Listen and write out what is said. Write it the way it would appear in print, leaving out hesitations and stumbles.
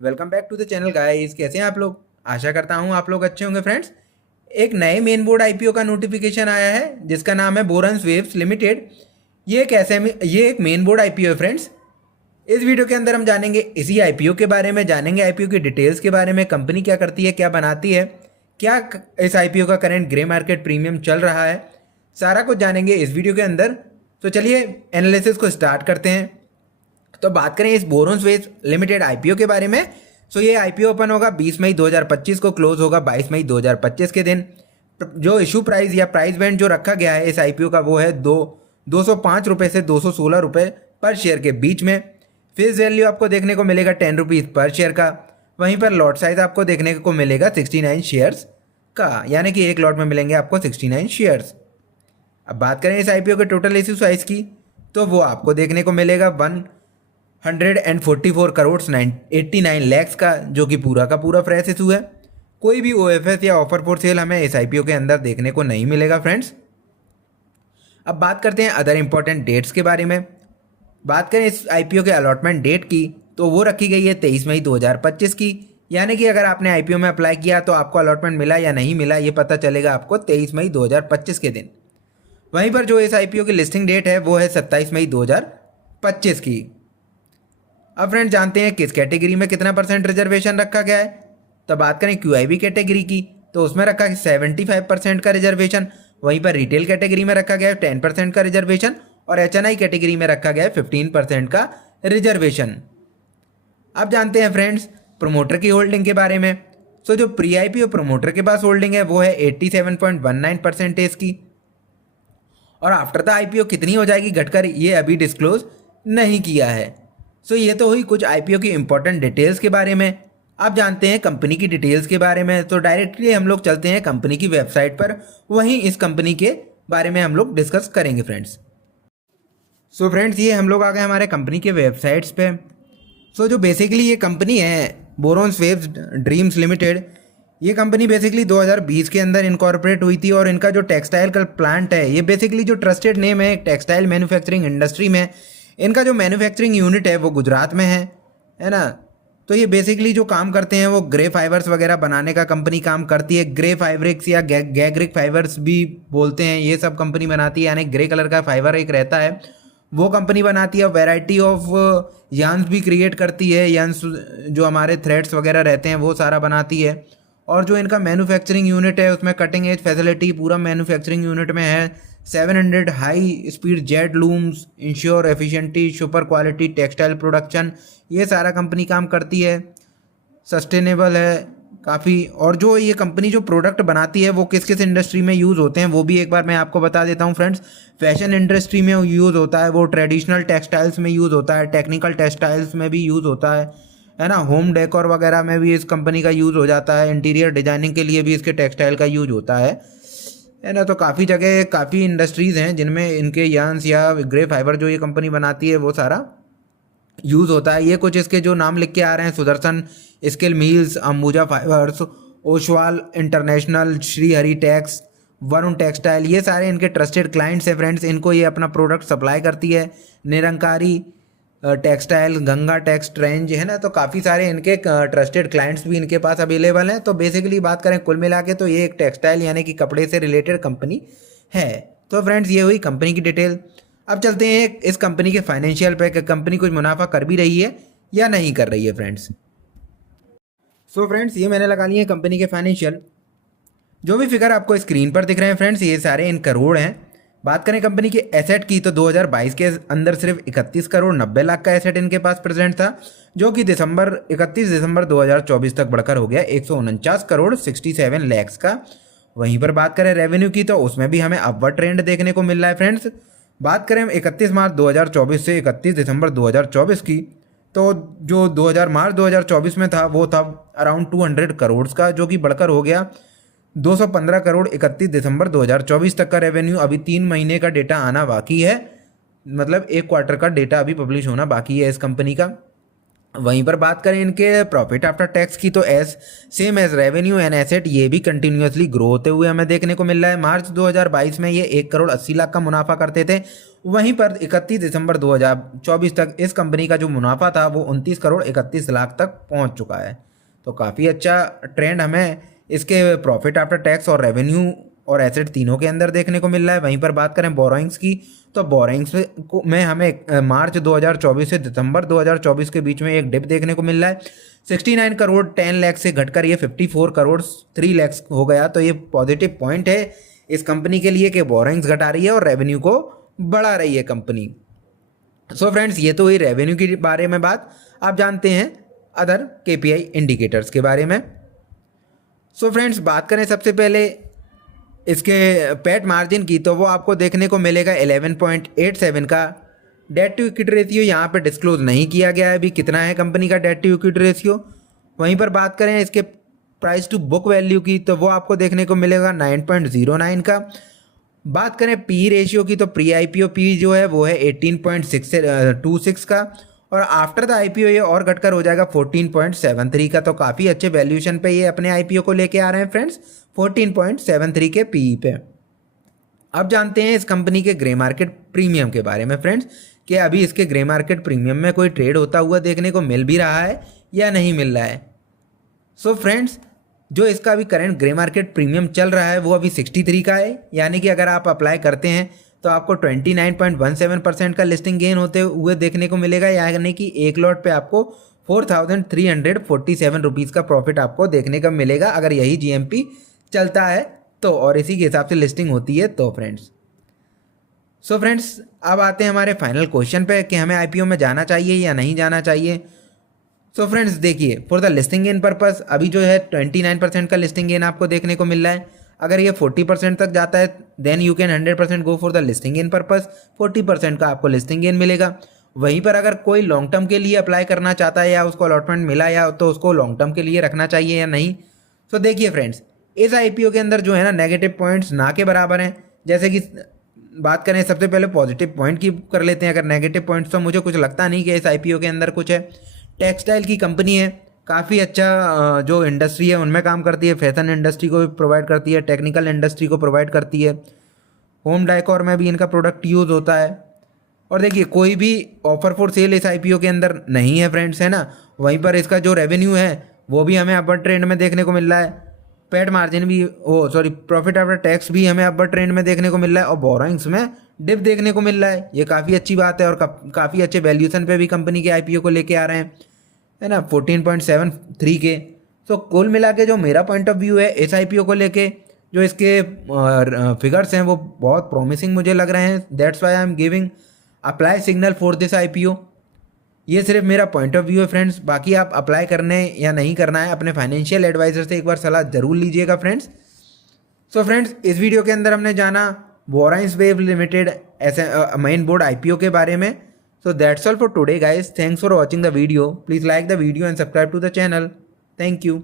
Welcome back to the channel guys. कैसे हैं आप लोग? आशा करता हूं आप लोग अच्छे होंगे फ्रेंड्स। एक नए मेन बोर्ड आईपीओ का नोटिफिकेशन आया है जिसका नाम है बोरन्स वेव्स लिमिटेड। ये एक मेन बोर्ड आईपीओ है फ्रेंड्स। इस वीडियो के अंदर हम जानेंगे इसी आईपीओ के बारे में, जानेंगे आईपीओ की डिटेल्स के बारे में, कंपनी क्या करती है, क्या बनाती है, इस आईपीओ का करंट ग्रे मार्केट प्रीमियम चल रहा है, सारा कुछ जानेंगे इस वीडियो के अंदर। तो चलिए एनालिसिस को स्टार्ट करते हैं। तो बात करें इस बोरन्स वेव्स लिमिटेड आईपीओ के बारे में। सो ये आईपीओ ओपन होगा 20 मई 2025 को, क्लोज होगा 22 मई 2025 के दिन। जो इशू प्राइस या प्राइस बैंड जो रखा गया है इस आईपीओ का वो है 205 रुपये से 216 रुपये पर शेयर के बीच में। फेस वैल्यू आपको देखने को मिलेगा 10 रुपीज़ पर शेयर का। वहीं पर लॉट साइज आपको देखने को मिलेगा 69 शेयर्स का, यानी कि एक लॉट में मिलेंगे आपको 69 शेयर्स। अब बात करें इस आईपीओ के टोटल इशू साइज की, तो वो आपको देखने को मिलेगा 144 करोड़ 89 लैक्स का, जो कि पूरा का पूरा फ्रेश इशू है। कोई भी ओएफएस या ऑफर फॉर सेल हमें इस आईपीओ के अंदर देखने को नहीं मिलेगा फ्रेंड्स। अब बात करते हैं अदर इंपॉर्टेंट डेट्स के बारे में। बात करें इस आईपीओ के अलॉटमेंट डेट की, तो वो रखी गई है 23 मई 2025 की, यानी कि अगर आपने आईपीओ में अप्लाई किया तो आपको अलॉटमेंट मिला या नहीं मिला ये पता चलेगा आपको 23 मई 2025 के दिन। वहीं पर जो इस आईपीओ की लिस्टिंग डेट है वो है 27 मई 2025 की। अब फ्रेंड जानते हैं किस कैटेगरी में कितना परसेंट रिजर्वेशन रखा गया है। तो बात करें क्यूआईबी कैटेगरी की, तो उसमें रखा है 75% का रिजर्वेशन। वहीं पर रिटेल कैटेगरी में रखा गया है 10% का रिजर्वेशन, और एचएनआई कैटेगरी में रखा गया है 15% का रिजर्वेशन। अब जानते हैं फ्रेंड्स प्रोमोटर की होल्डिंग के बारे में। सो जो प्री आईपीओ प्रोमोटर के पास होल्डिंग है वो है 87.19% की, और आफ्टर द आईपीओ कितनी हो जाएगी घटकर ये अभी डिस्क्लोज नहीं किया है। सो ये तो हुई कुछ आईपीओ की इंपॉर्टेंट डिटेल्स के बारे में। अब जानते हैं कंपनी की डिटेल्स के बारे में। तो डायरेक्टली हम लोग चलते हैं कंपनी की वेबसाइट पर, वहीं इस कंपनी के बारे में हम लोग डिस्कस करेंगे फ्रेंड्स। सो फ्रेंड्स ये हम लोग आ गए हमारे कंपनी के वेबसाइट्स पे। सो जो बेसिकली ये कंपनी है बोरन्स वेव्स ड्रीम्स लिमिटेड, ये कंपनी बेसिकली 2020 के अंदर इनकॉर्पोरेट हुई थी, और इनका जो टेक्सटाइल का प्लांट है ये बेसिकली जो ट्रस्टेड नेम है टेक्सटाइल मैन्युफैक्चरिंग इंडस्ट्री में। इनका जो मैन्युफैक्चरिंग यूनिट है वो गुजरात में है ना। तो ये बेसिकली जो काम करते हैं वो ग्रे फाइबर्स वगैरह बनाने का कंपनी काम करती है। ग्रे फाइब्रिक्स या गैग्रिक फाइबर्स भी बोलते हैं, ये सब कंपनी बनाती है, यानी ग्रे कलर का फाइबर एक रहता है वो कंपनी बनाती है। वैरायटी ऑफ यार्न्स भी क्रिएट करती है, यार्न्स जो हमारे थ्रेड्स वगैरह रहते हैं वो सारा बनाती है। और जो इनका मैन्युफैक्चरिंग यूनिट है उसमें कटिंग एज फैसिलिटी पूरा मैन्युफैक्चरिंग यूनिट में है। 700 high speed jet looms, ensure efficiency, super quality textile production, ये सारा कंपनी काम करती है। सस्टेनेबल है काफ़ी। और जो ये कंपनी जो प्रोडक्ट बनाती है वो किस किस इंडस्ट्री में यूज़ होते हैं वो भी एक बार मैं आपको बता देता हूँ फ्रेंड्स। फैशन इंडस्ट्री में यूज़ होता है, वो ट्रेडिशनल टेक्सटाइल्स में यूज़ होता है, टेक्निकल टेक्सटाइल्स में भी यूज़ होता है ना। होम डेकोर वगैरह में भी इस कंपनी का यूज़ हो जाता है, इंटीरियर डिजाइनिंग के लिए भी इसके टेक्सटाइल का यूज होता है ना। तो काफ़ी जगह काफ़ी इंडस्ट्रीज़ हैं जिनमें इनके यार्न्स या ग्रे फाइबर जो ये कंपनी बनाती है वो सारा यूज़ होता है। ये कुछ इसके जो नाम लिख के आ रहे हैं: Sudarshan skill mills, Ambuja fibres, Oswal international, Shri Hari tex, Varun textile, ये सारे इनके ट्रस्टेड क्लाइंट्स हैं फ्रेंड्स। इनको ये अपना प्रोडक्ट सप्लाई करती है। निरंकारी टेक्सटाइल, गंगा टेक्स ट्रेंज, है ना। तो काफ़ी सारे इनके ट्रस्टेड क्लाइंट्स भी इनके पास अवेलेबल हैं। तो बेसिकली बात करें कुल मिला के तो ये एक टेक्सटाइल यानी कि कपड़े से रिलेटेड कंपनी है। तो फ्रेंड्स ये हुई कंपनी की डिटेल। अब चलते हैं इस कंपनी के फाइनेंशियल पे कि कंपनी कुछ मुनाफा कर भी रही है या नहीं कर रही है फ्रेंड्स। सो फ्रेंड्स ये मैंने लगा लिए कंपनी के फाइनेंशियल। जो भी फिगर आपको स्क्रीन पर दिख रहे हैं फ्रेंड्स ये सारे इन करोड़ हैं। बात करें कंपनी के एसेट की तो 2022 के अंदर सिर्फ 31 करोड़ 90 लाख का एसेट इनके पास प्रेजेंट था, जो कि 31 दिसंबर 2024 तक बढ़कर हो गया 149 करोड़ 67 लैक्स का। वहीं पर बात करें रेवेन्यू की तो उसमें भी हमें अपवर्ड ट्रेंड देखने को मिल रहा है फ्रेंड्स। बात करें 31 मार्च 2024 से 31 दिसंबर 2024 की, तो जो 2000 मार्च 2024 में था वो था अराउंड 200 करोड़ का, जो कि बढ़कर हो गया 215 करोड़ 31 दिसंबर 2024 तक का रेवेन्यू। अभी 3 महीने का डेटा आना बाकी है, मतलब एक क्वार्टर का डेटा अभी पब्लिश होना बाकी है इस कंपनी का। वहीं पर बात करें इनके प्रॉफिट आफ्टर टैक्स की तो same as revenue and asset ये भी कंटिन्यूअसली ग्रो होते हुए हमें देखने को मिल रहा है। मार्च 2022 में ये 1 करोड़ 80 लाख का मुनाफा करते थे, वहीं पर 31 दिसंबर 2024 तक इस कंपनी का जो मुनाफा था वो 29 करोड़ 31 लाख तक पहुंच चुका है। तो काफ़ी अच्छा ट्रेंड हमें इसके प्रॉफिट आफ्टर टैक्स और रेवेन्यू और एसेट तीनों के अंदर देखने को मिल रहा है। वहीं पर बात करें बोरोइंग्स की तो बोरोइंग्स में हमें मार्च 2024 से दिसंबर 2024 के बीच में एक डिप देखने को मिल रहा है। 69 करोड़ 10 लाख से घटकर ये 54 करोड़ 3 लाख हो गया। तो ये पॉजिटिव पॉइंट है इस कंपनी के लिए कि बोरोइंग्स घटा रही है और रेवेन्यू को बढ़ा रही है कंपनी। सो फ्रेंड्स, ये तो हुई रेवेन्यू के बारे में बात। आप जानते हैं अदर KPI इंडिकेटर्स के बारे में। सो फ्रेंड्स, बात करें सबसे पहले इसके पैट मार्जिन की तो वो आपको देखने को मिलेगा 11.87 का। डेट टू इक्विटी रेशियो यहाँ पे डिस्क्लोज नहीं किया गया है अभी कितना है कंपनी का डेट टू इक्विटी रेशियो। वहीं पर बात करें इसके प्राइस टू बुक वैल्यू की तो वो आपको देखने को मिलेगा 9.09 का। बात करें पी रेशियो की तो प्री IPO पी जो है वो है 18.26 का, और आफ्टर द IPO ये और घटकर हो जाएगा 14.73 का। तो काफ़ी अच्छे वैल्यूएशन पे ये अपने IPO को लेके आ रहे हैं फ्रेंड्स, 14.73 के PE पे। अब जानते हैं इस कंपनी के ग्रे मार्केट प्रीमियम के बारे में फ्रेंड्स, कि अभी इसके ग्रे मार्केट प्रीमियम में कोई ट्रेड होता हुआ देखने को मिल भी रहा है या नहीं मिल रहा है। सो फ्रेंड्स, जो इसका अभी करंट ग्रे मार्केट प्रीमियम चल रहा है वो अभी 63 का है, यानी कि अगर आप अप्लाई करते हैं तो आपको 29.17% का लिस्टिंग गेन होते हुए देखने को मिलेगा, यानी कि एक लॉट पे आपको 4,347 रुपीज़ का प्रॉफिट आपको देखने का मिलेगा अगर यही GMP चलता है तो, और इसी के हिसाब से लिस्टिंग होती है तो फ्रेंड्स। सो फ्रेंड्स, अब आते हैं हमारे फाइनल क्वेश्चन पे कि हमें IPO में जाना चाहिए या नहीं जाना चाहिए। सो फ्रेंड्स, देखिए, for the listing gain purpose अभी जो है 29% का लिस्टिंग गेन आपको देखने को मिल रहा है। अगर ये 40% तक जाता है then you can 100% go for the listing gain purpose, 40% का आपको लिस्टिंग गेन मिलेगा। वहीं पर अगर कोई लॉन्ग टर्म के लिए अप्लाई करना चाहता है या उसको अलॉटमेंट मिला या तो उसको लॉन्ग टर्म के लिए रखना चाहिए या नहीं। सो देखिए फ्रेंड्स, इस IPO के अंदर जो है ना नेगेटिव पॉइंट्स ना के बराबर हैं। जैसे कि बात करें सबसे पहले पॉजिटिव पॉइंट की कर लेते हैं। अगर नेगेटिव पॉइंट्स तो मुझे कुछ लगता नहीं कि इस IPO के अंदर कुछ है। टेक्सटाइल की कंपनी है, काफ़ी अच्छा जो इंडस्ट्री है उनमें काम करती है, फैशन इंडस्ट्री को भी प्रोवाइड करती है, टेक्निकल इंडस्ट्री को प्रोवाइड करती है, होम डेकोर में भी इनका प्रोडक्ट यूज़ होता है। और देखिए, कोई भी ऑफर फॉर सेल इस IPO के अंदर नहीं है फ्रेंड्स, है ना। वहीं पर इसका जो रेवेन्यू है वो भी हमें अपर ट्रेंड में देखने को मिल रहा है, पैट मार्जिन भी प्रॉफिट आफ्टर टैक्स भी हमें अपर ट्रेंड में देखने को मिल रहा है, और बोरोइंग्स में डिप देखने को मिल रहा है। ये काफ़ी अच्छी बात है और काफ़ी अच्छे वैल्यूएशन पे भी कंपनी के IPO को लेके आ रहे हैं, है ना, 14.73 के। तो कुल मिला के जो मेरा पॉइंट ऑफ व्यू है इस IPO को लेके, जो इसके फिगर्स हैं वो बहुत प्रॉमिसिंग मुझे लग रहे हैं। That's why I am giving apply signal for this IPO। ये सिर्फ मेरा पॉइंट ऑफ व्यू है फ्रेंड्स, बाकी आप अप्लाई करने या नहीं करना है अपने फाइनेंशियल एडवाइजर से एक बार सलाह ज़रूर लीजिएगा फ्रेंड्स। सो फ्रेंड्स, इस वीडियो के अंदर हमने जाना borrowings wave limited main board IPO के बारे में। So that's all for today guys. Thanks for watching the video. Please like the video and subscribe to the channel. Thank you.